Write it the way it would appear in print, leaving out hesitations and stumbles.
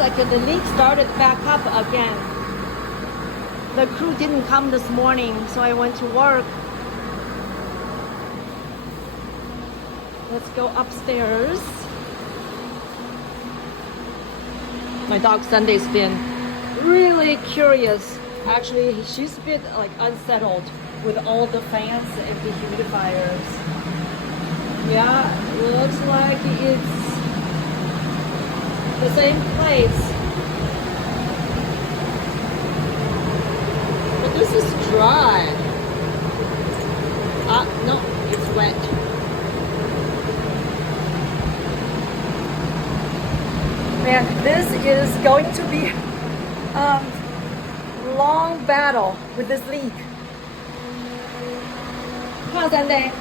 like the leak started back up again. The crew didn't come this morning, so I went to work. Let's go upstairs. My dog Sunday's been really curious. Actually, she's a bit like unsettled with all the fans and the humidifiers. Yeah, looks like it's the same place. But this is dry. No, it's wet. Man, this is going to be a long battle with this leak. Come on, Sunday.